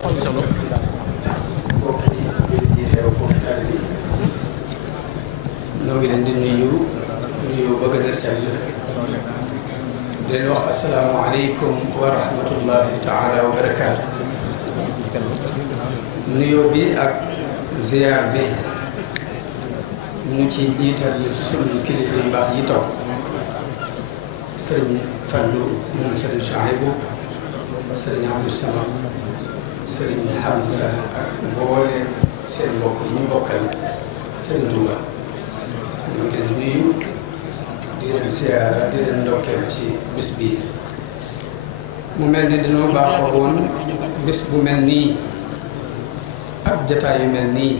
solo mbokk yi jiite mbokk taalibe yi ñoo ngi leen di nuyu ba gën a sell di leen wax asalaamaaleykum wa rahmatullahi taala wa barakaatu. nuyoo bi ak ziyaar bi ñu ci jiital sunu kilifa yu baax yi toog sëriñ Fallu moom sëriñ Chouaïbou sëriñ Abdou Samad sëriñ Hamza ak mboole seen mbokk yi ñu bokkal sëriñ Touba ñu ngi leen di nuyu di leen ziyaara di leen ndokkeel ci bés bii mu mel ni dañoo baaxoo woon bés bu mel nii ak jataay yu mel nii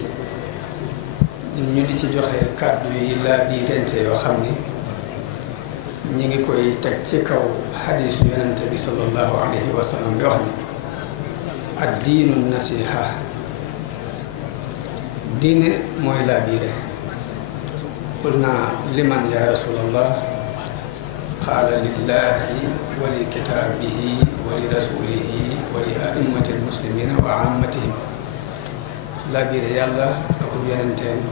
ñu di ci joxe kàddu yi laa biirante yoo xam ni ñi ngi koy teg ci kaw xadiisu yonente bi sallallahu alayhi wa sallam bi wax ni ad diinu nasiha diine mooy laa biire qul naa liman ya rasulallah qaala lillahi wa li kitaabihi wa li rasulihi wa li a'immati almuslimina wa ammatihim laa biire yàlla ak yonenteem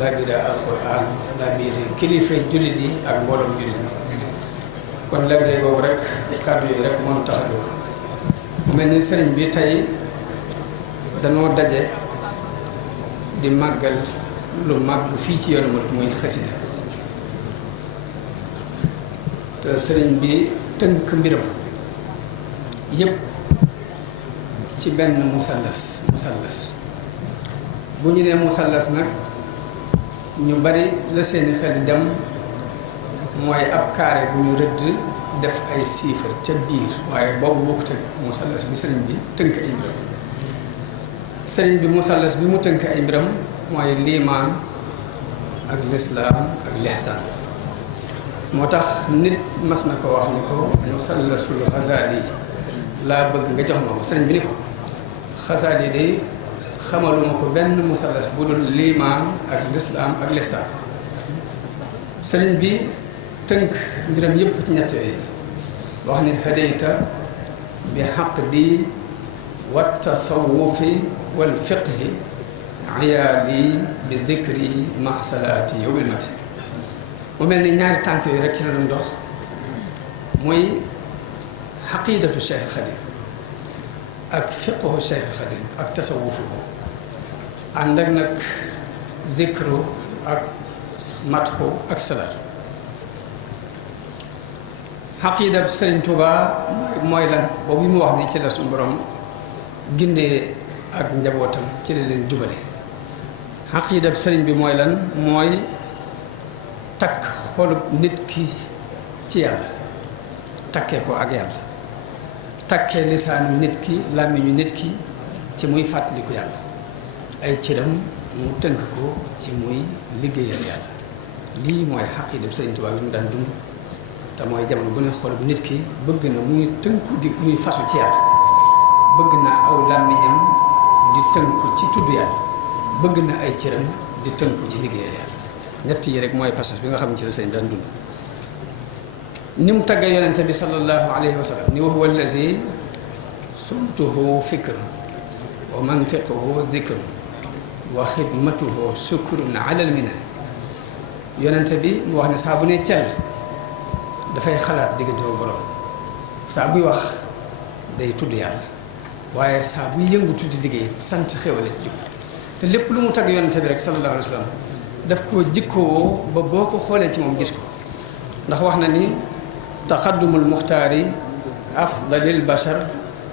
laa biire alquran laa biire kilifa jullit yi ak mbooloom jullit yi kon laa biire boobu rek kàddu yi rek moom tax a jóg mu mel ni sëriñ bi tey danoo daje di màggal lu màgg fii ci yoonu murid muy xasida te sëriñ bi tënk mbiram yépp ci benn musallas bu ñu nee musallas nag ñu bari la seeni xel di dem mooy ab carré bu ñu rëdd def ay chiffres ca biir waaye boobu bokkut ak musallas bi sëriñ bi tënk ay mbiram sëriñ bi musallas bi mu tënk ay mbiram mooy liimaan ak lislaam ak lihsaan moo tax nit mas na ko wax ni ko musallasul Xasaali laa bëgg nga jox ma ko sëriñ bi ni ko Xasaali day xamaluma ko benn musallas bu dul liimaan ak lislaam ak lihsaan sëriñ bi tënk mbiram yépp ci ñett yooyu wax ni hadayta bi xaqdi wa tasawufi wal fiqhi ayaali bi dikri ma salaati yow ilmati mu mel ni ñaari tànk yooyu rek ci la doon dox muy xaqidatu Cheikh Xadim ak fiqhu Cheikh Xadim ak tasawufu ko ànd ak nag zikru ak matxu ak salaatu xaqida sëriñ Touba mooy lan boobu mu wax ni ci la suñu borom gindee ak njabootam ci la leen jubale xaqida sëriñ bi mooy lan mooy takk xolub nit ki ci yàlla takkee ko ak yàlla takkee lisaanu nit ki làmmiñu nit ki ci muy fàttaliku yàlla ay cëram mu tënk ko ci muy liggéeyal yàlla lii mooy xaqida sëriñ Touba bi mu daan dund te mooy jamono bu ne xol bu nit ki bëgg na muy tënku di muy fasu ci yàlla bëgg na aw làmmiñam di tënku ci tudd yàlla bëgg na ay cëram di tënku ci liggéeyal yàlla ñett yi rek mooy pasos bi nga xam ne ci la sëñ daan dund ni mu tagga yonente bi sallallahu alayhi wa sallam ni wa huwa allazi sumtuhu fikr wa mantiquhu dikr wa xidmatuhu sukrun ala alminan yonente bi mu wax ne saa bu ne cell dafay xalaat diggante ba borom saa buy wax day tudd yàlla waaye saa buy yëngutu di liggéey sant xéwale ci jub te lépp lu mu tagg yonente bi rek sallallahu alayhi wa sallam daf koo jikkoo ba boo ko xoolee ci moom gis ko ndax wax na ni taqaddumul muxtaari afdalil bashar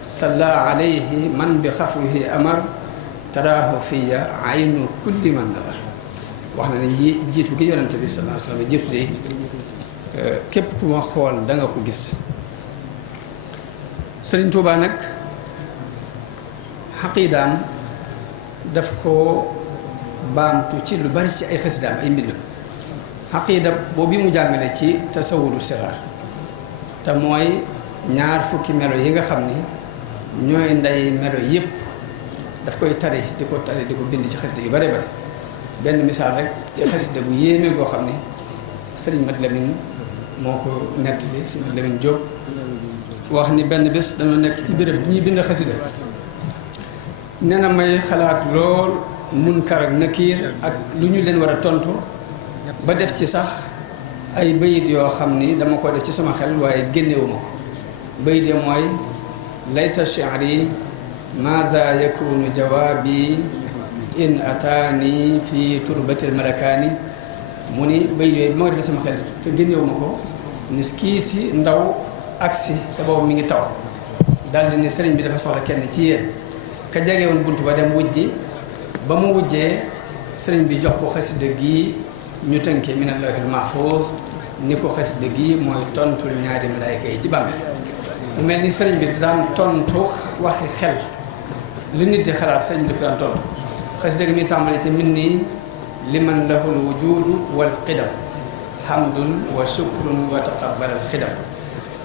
salla alayhi man bi xafwihi amar taraahu fiya aynu kulli man nadar wax na ni jiitu gi yonente bi sallallahu alayhi wa sallam jiitu de képp ku ma xool da nga ko gis Sëriñ Tuubaa nag xaqiidaam daf ko baamtu ci lu bari ci ay xasidaam ay mbindam xaqiida boobu mu jàngale ci tasawudu siraar te mooy ñaar fukki melo yi nga xam ni ñooy ndey melo yépp daf koy tari di ko bind ci xasida yu bare bare benn misaal rek ci xasida bu yéeme goo xam ni Sëriñ Mat Lamin moo ko nettali Sëriñ Lamin Jóob wax ni benn bés dañoo nekk ci béréb bi ñuy bind xasida nee na may xalaat lool munkar ak nakiir ak lu ñu leen war a tontu ba def ci sax ay bayit yoo xam ni dama ko def ci sama xel waaye génnewuma ko bayit ya mooy layta shi'ri maaza yakunu jawaabi in ataani fi turbatil malakaani mu ni bayit yooyu bi ma ko defee sama xel te génnewuma ko ni kii si ndaw agsi te boobu mi ngi taw daldi ni sëriñ bi dafa soxla kenn ci yéen ka jege woon bunt ba dem wujji ba mu wujjee sëriñ bi jox ko xasida gi ñu tënkee min allahil mahfuz ni ko xasida gi mooy tontul ñaari malaayka yi ci bàmmeel mu mel ni sëriñ bi daan tontu waxi xel li nit di xalaat sëriñ bi daan tontu xasida gi mi tàmbali ci min nii liman lahul wujudu wal qidam hamdun wa shukrun wa taqabbal al xidam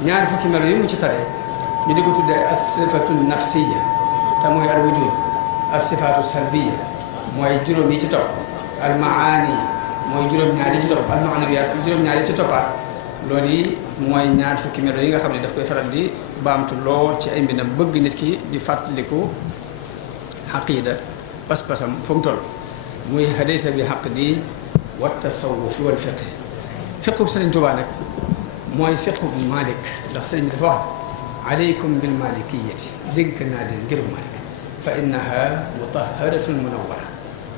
ñaari fukki melo yi mu ci tare ñu di ko tuddee as-sifatu nafsiya te mooy al wujud as-sifatu salbiya mooy juróom yi ci topp al maani mooy juróom-ñaar yi ci topp al maanawiyaat ak juróom-ñaar yi ci toppaat loolu yi mooy ñaar fukki melo yi nga xam ne daf koy faral di baamtu lool ci ay mbindam bëgg nit ki di fàttaliku xaqiida pas-pasam fu mu toll muy hadayta bi xaq di wa tasawuf wal fiqh fiqhu Sëriñ Tuubaa nag mooy fiqhu Malik ndax sëriñ bi dafa wax aleykum bil malikiyati dénk naa leen ngir Malik fa innaha mutaharatun munawwara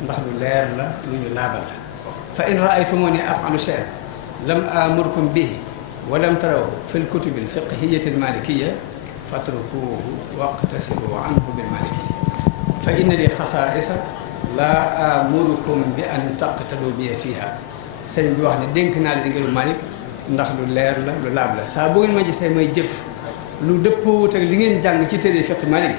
ndax lu leer la lu ñu laabal la fa in raaytumuni afalu shay'an lam amurkum bihi wa lam taraw fi lkutubi lfiqhiyati almalikiya fatrukuhu waqtasibu anhu bilmalikiya fa inna li xasaisa la amurukum bi an taqtadu bi fiha sëriñ bi wax ne dénk naa leen ngir Malik ndax lu leer la lu laab la saa boo ngeen ma gisee may jëf lu dëppoowut ak li ngeen jàng ci téere fiqh Malik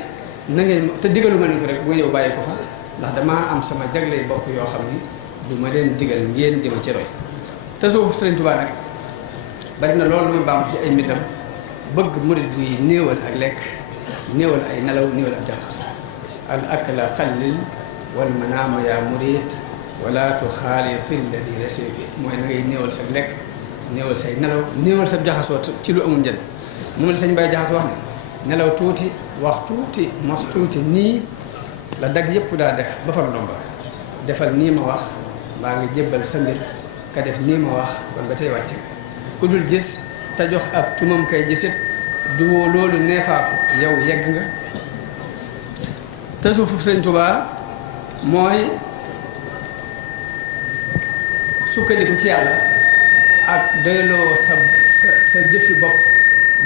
yi na ngeen te digalu ma leen ko rek bu nga ñëw bàyyi ko fa ndax damaa am sama jagley bopp yoo xam ni du ma leen digal ngeen di ma ci roy tasawuf Sëriñ Tuubaa nag bari na loolu muy baam ci ay mbindam bëgg murid buy néewal ak lekk néewal ay nelaw néewal ab jaxas al akla qallil wal manaama yaa murid wala tuxaaliti alladi laysa fi mooy na ngay néewal sa lekk néewal say nelaw néewal sa jaxasoo ci lu amul njëriñ moom la sëñ Baye Jaxate wax ne nelaw tuuti wax tuuti mos tuuti nii la dag yëpp daa def ba far ndomba defal nii ma wax mbaa ngi jébbal sa mbir ka def nii ma wax kon ba tey wàcc ku dul gis te jox ab tumam kay gisit du loolu neefaaku yow yegg nga tasawufu Sëriñ Tuubaa mooy sukkandiku ci yàlla ak doyloo sa jëfi bopp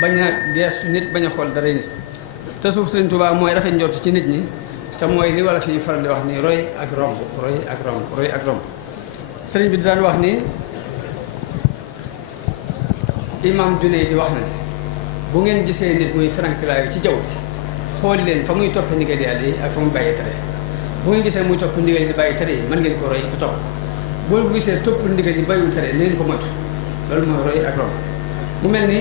bañ a geestu nit bañ a xool dara nit tasawufu Sëriñ Tuubaa mooy rafet njort ci nit ñi te mooy li wala fi faral di wax ni roy ak romb roy ak romb roy ak romb sëriñ bi daan wax ni imam Junayd di wax na ni bu ngeen gisee nit muy ferankilaayu ci jaww ji xool leen fa muy topp ndigal yàlla yi ak fa muy bàyyi tere bu ngeen gisee muy topp ndigal yi bàyyi tere yi mën ngeen ko roy te topp boo gisee topp ndigal yi bàyyiwul tere na ngeen ko moytu loolu mooy roy ak romb mu mel ni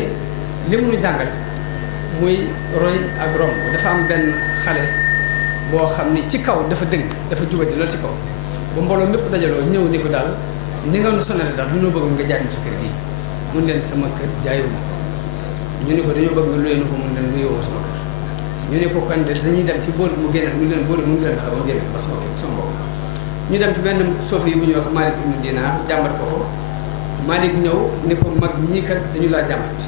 li mu nu jàngal muy roy ak romb dafa am benn xale boo xam ni ci kaw dafa dëng dafa jubati loolu ci kaw ba mbooloo mépp dajaloo ñëw ni ko daal ni nga nu sonale daal lu ñu bëgg nga jaay ñu sa kër gi mun leen sama kër jaayuma ko ñu ne ko dañoo bëgg nga luyee nu ko mun leen luyoo sama kër ñu ne ko kan de dañuy dem ci boor bi mu génne mu leen boor bi mu leen xaw ma génne ba sama kër sama bopp ñu dem ci benn soofi yi bu ñuy wax Malik ibnu Dinaar jàmbat ko ko Malik ñëw ni ko mag ñii kat dañu laa jàmbat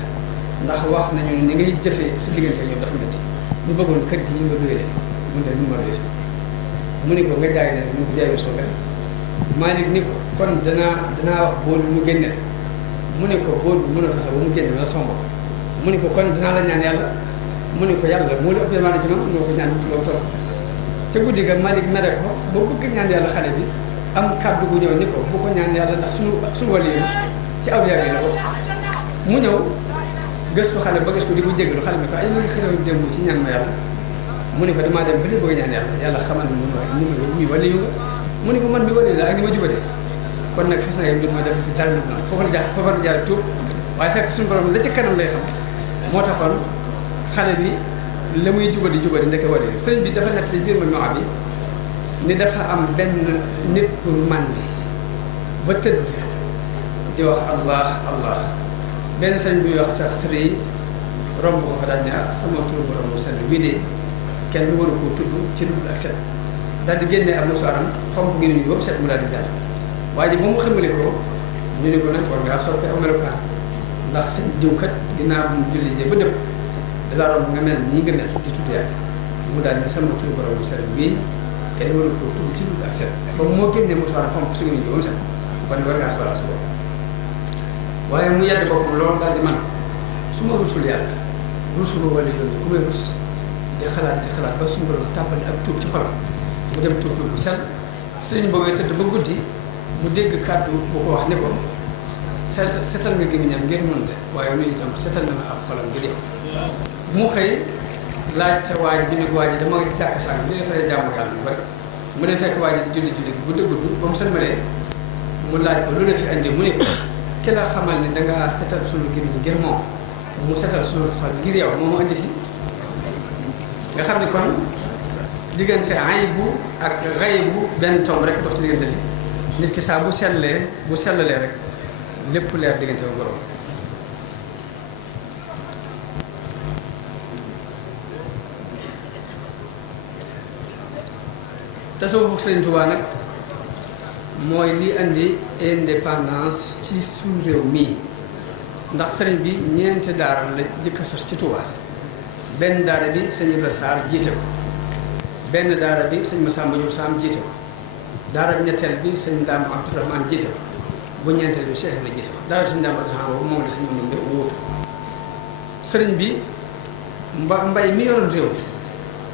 ndax wax nañu ni ngay jëfee sa diggante ñoom dafa métti ñu bëggoon kër gi nga luyee leen mun leen numéro yi mu ni ko nga jaay leen mu ko jaayoo sama kër Malik ni ko kon danaa wax boor bi mu génne mu ne ko boor bi mën a fexe ba mu génne wala sama bopp mu ne ko kon dinaa la ñaan yàlla mu ne ko yàlla moo la ëpp yërmande ci man moo ko ñaan loolu toog ca guddi ga Malik mere ko ba bëgg ñaan yàlla xale bi am kàddu gu ñëw ni ko bu ko ñaan yàlla ndax suñu wàll yi ci awliyaa yi la ko mu ñëw gëstu xale ba gis ko di ko jégalu xale bi ko ay léegi xërew démb ci ñaan ma yàlla mu ne ko damaa dem ba li bëgg ñaan yàlla yàlla xamal ni ñu wàlli yu mu ne ko man mi wàlli la ak ni ma jubate kon nag fas na yéen mbir ma def ci dara lu noonu foofa la jaar tuub waaye fekk suñu borom la ci kanam lay xam moo taxoon xale bi la muy jubadi ndeke wàlli sëriñ bi dafa nekk ci biir ma bi ni dafa am benn nit ku màndi ba tëdd di wax allah allah benn sëriñ bi wax sax sëriñ romb ko fa daal ne sama tur borom mu sell wii de kenn waru koo tudd ci lu dul ak set daal di génne ab musaaram fomp gémmiñ ba mu set mu daal di jàll waaye ji ba mu xamale ko ñu ne ko nag war ngaa soppi aw melokaan ndax seen diw kat ginnaaw bu mu julli ba dëpp dalaa romb nga mel nii nga mel di tudd yàlla mu daal ne sama turu borom bu set bii kenn waru koo tudd ci lu dul ak set ba moo génnee musaaram fomp sa gémmiñ ba mu set kon war ngaa xoolaat sa bopp waaye mu yedd boppam loolu daal di man su ma rusul yàlla rusuma wala yooyu ku may rus di xalaat ba suñu borom tàmbali ak tuub ci xolam mu dem tuub bu sell sëriñ boobee tëdd ba guddi mu dégg kàddu bu ko wax ne ko setal nga gémmiñam ngir mun de waaye nu itam setal na ab xolam ngir yow mu xëy laajte waa ji bi ne ko waa ji dama jàkk sàng di defaree jàmm yàlla bu bari mu ne fekk waa ji di julli bu gudd ba mu sëlmalee mu laaj ko lu la fi andi mu ne ko ki la xamal ne dangaa setal suñu gémmiñ ngir moom mu setal suñu xol ngir yow moo mu andi fi nga xam ne kon diggante aybu ak xaybu benn tomb rek dox ci diggante bi nit ki saa bu sellalee rek lépp leer diggante ba borom tasawuf ak Sëriñ Tuubaa nag mooy li andi indépendance ci suñu réew mii ndax sëriñ bi ñeenti daara la jëkk a sos ci Tuubaa benn daara bi sëñ Ibra Sarr jiite ko benn daara bi sëñ Massamba Diop Sam jiite ko daara bi ñetteel bi sëñ Daam Abdourahmane jiite ko bu ñeenteel bi Cheikh la jiite ko daara sëñ Daam Abdourahmane boobu moom la sëñ Mandumbe wóotu sëriñ bi mbay mi yoroon réew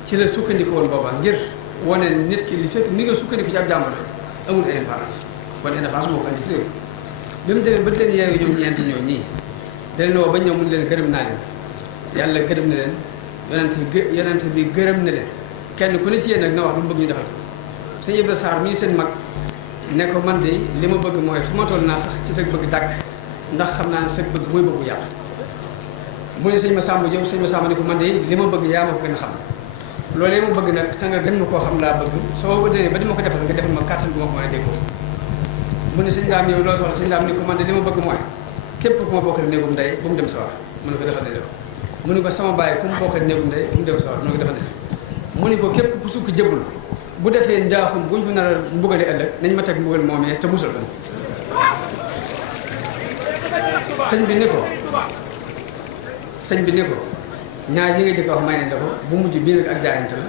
ci la sukkandiku woon booba ngir wane nit ki li fekk ni nga sukkandiku ci ab jàmbur amul indépendance kon indépendance moo ko andi si réew bi mu demee ba leen yeewu ñoom ñeenti ñoo ñii daleen woo ba ñëw mun leen gërëm naa leen yàlla gërëm na leen yonent bi gërëm na leen kenn ku ne ci yéen nag na wax lu mu bëgg ñu defal sëñ Ibra Sarr mii seen mag ne ko man de li ma bëgg mooy fu ma toll naa sax ci sa bëgg dàkk ndax xam naa ne sa bëgg mooy bëggu yàlla mu ne sëñ Massamba Diop sëñ Massamba ne ko man de li ma bëgg yaa ma ko gën a xam loolu yi ma bëgg nag te nga gën ma koo xam laa bëgg soo ba demee ba di ma ko defal nga defal ma kàttan bu ma ko mën a déggoo mu ne sëñ Daam yow loo soxla sëñ Daam ni ko man de li ma bëgg mooy képp ku ma bokkal néegum ndey bu mu dem sawar mu ne ko defal ne def mu ne ko sama baay ku mu bokkal néegum ndey bu mu dem sawar mu ne ko defal ne mu ne ko képp ku sukk jëbbul bu defee njaaxum bu ñu fi nar a mbugale ëllëg nañ ma teg mbugal moomee te musal ko sëñ bi ne ko ñaar yi nga jëkk wax may ne la ko bu mujj bii nag ak jaayante la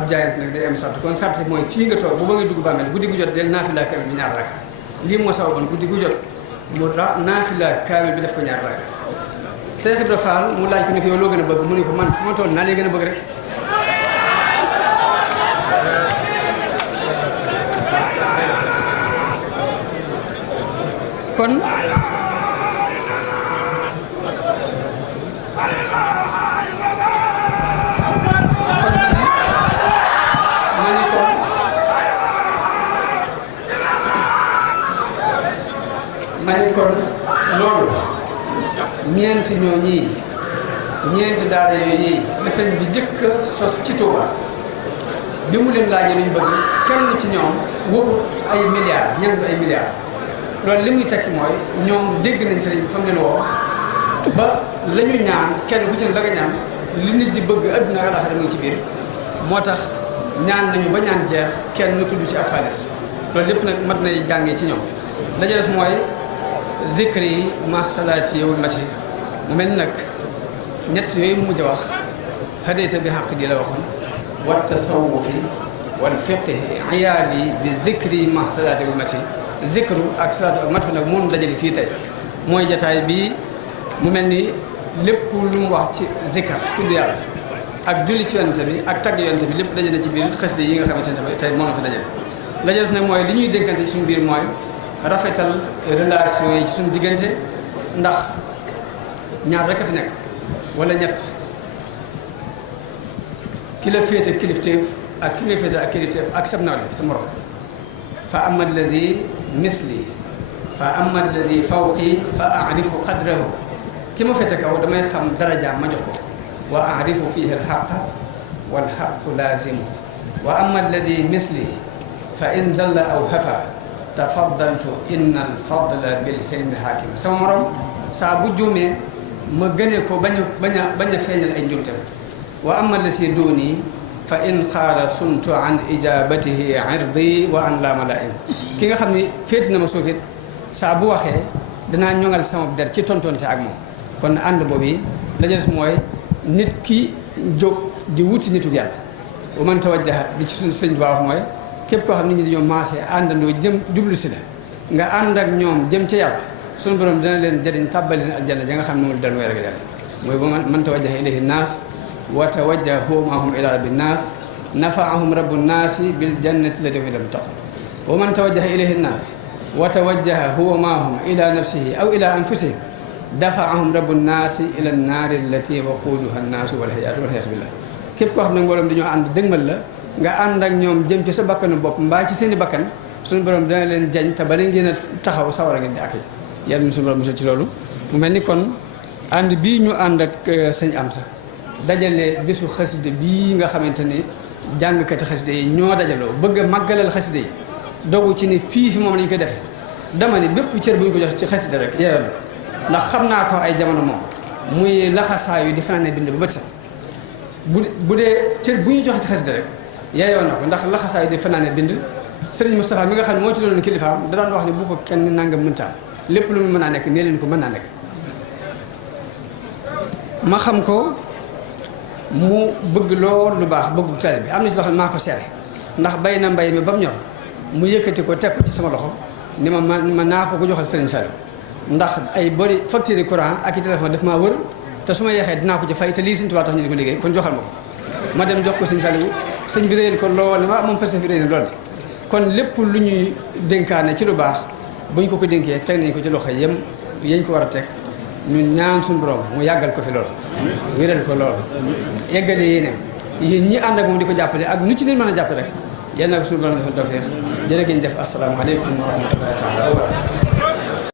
ab jaayante nag day am sart kon sart mooy fii nga toog bu ba ngay dugg bàmmeel guddi gu jot del naafila kaamil bi ñaar rakka lii moo sababoon guddi gu jot mu naafila kaamil bi def ko ñaar rakka Cheikh Ibra Fall mu laaj ko ne ko yow loo gën a bëgg mu ne ko man fu ma toll naa lay gën a bëgg rek kon loolu ñeenti ñoo ñii ñeenti daara yooyu yii la sëñ bi jëkk a sos ci Touba bi mu leen laajee lu ñu bëgg kenn ci ñoom waxut ay milliards ñëwut ay milliards loolu li muy tekki mooy ñoom dégg nañ sëriñ fa mu leen woo ba la ñu ñaan kenn ku ci ne la nga ñaan li nit di bëgg adduna ak àllaaxira mu ngi ci biir moo tax ñaan nañu ba ñaan jeex kenn nu tudd ci ak xaalis loolu lépp nag mat nay jàngee ci ñoom la ca des mooy zikri yi ma salaati yowul mati mu mel nag ñett yooyu mu mujj a wax hadayta bi xaq di la waxoon wa tasawufi wal fiqhi iyaali bi zikri ma salaati yowul mati zikru ak salaatu ak matu nag moom dajale fii tey mooy jataay bi mu mel ni lépp lu mu wax ci zikar tudd yàlla ak julli ci yonent bi ak tagg yonent bi lépp dajale ci biir xasida yi nga xamante ne tey moom la fi dajale la ca des nag mooy li ñuy dénkante ci suñu biir mooy rafetal relation yi ci suñu diggante ndax ñaar rek a fi nekk wala ñett ki la féete kilifteef ak ki nga féete ak kilifteef ak sab nawle sa morom fa ama alladi misli fa ama alladi fawqi fa arifu qadrahu ki ma féete kaw damay xam darajaam ma jox ko wa arifu fihi alxaqa walxaqu laazimu wa ama alladi misli fa in zalla aw hafa tafaddaltu inna alfadla bilhilmi hakim sama morom saa bu juumee ma gënee ko bañ a feeñal ay njumtam wa ama la si dooni fa in qaala suntu an ijabatihi irdi wa an la malaim ki nga xam ni féet na ma suufit saa bu waxee danaa ñoŋal sama der ci tontonte ak moom kon ànd boobu la des mooy nit ki jóg di wuti nitu yàlla wa man tawajjaha di ci suñu sëñ baax mooy képp koo xam nit ñi dañoo maase àndandoo jëm jublu si la nga ànd ak ñoom jëm ca yàlla suñu borom dina leen jëriñ tàbbal leen aljanna ja nga xam ne moom dal mooy rek yàlla mooy ba man tawajjaha ilayhi naas wa tawajjaha huwa maahum ila rabbi naas nafaahum rabbu naasi bil jannati lati lam taqu wa man tawajjaha ilayhi naas wa tawajjaha huwa maahum ila nafsihi aw ila anfusihim dafaahum rabbu naasi ila naari allati waquuduha annaasu wal hiyaatu billah képp koo xam ne mbooloom dañoo ànd dëgmal la nga ànd ak ñoom jëm ci sa bakkanu bopp mbaa ci seen i bakkan suñu borom dana leen jañ te bala ngeen a taxaw sawara ngeen di ak yàlla na suñu borom musal ci loolu mu mel ni kon ànd bii ñu ànd ak sëñ Amsa dajale bisu xaside bii nga xamante ni jàngkati xaside yi ñoo dajaloo bëgg a màggalal xaside yi dogu ci ni fii fi moom lañu koy defee dama ni bépp cër bu ñu ko jox ci xaside rek yeyoon na ko ndax xam naa ko ay jamono moom muy laxasaayu di fanaan bind ba bët sax bu dee cër bu ñu joxe ci xaside rek yeyoon na ko ndax laxasaayu di fanaane bind Serigne Moustapha mi nga xam ne moo ci doon kilifaam da daan wax ni bu ko kenn nangam mëntaam lépp lu mu mën naa nekk nee leen ko mën naa nekk ma xam ko mu bëgg lool lu baax bëggu tale bi am na ci loo xam ne maa ko seere ndax bay na mbay mi ba mu ñor mu yëkkati ko teg ko ci sama loxo ni ma naa ko joxal Serigne Saliou ndax ay bori facture courant ak i téléphone daf maa wër te su ma yeexee dinaa ko ci fay te lii Sëñ Tuubaa tax ñu di ko liggéey kon joxal ma ko ma dem jox ko Sëñ Saliou sëñ bi réyal ko lool ne ma moom parce que réy na lool kon lépp lu ñuy dénkaane ci lu baax bu ñu ko dénkee teg nañ ko ci loxo yem yañ ko war a teg ñun ñaan suñu borom mu yàggal ko fi lool wéral ko lool yeggale yéeneem yéen ñi ànd ak moom di ko jàppale ak nu ci nit mën a jàpp rek yal na ko suñu borom defal tawfeex jërë ngeen def asalaamaaleykum wa rahmatullahi taala wa barakatuh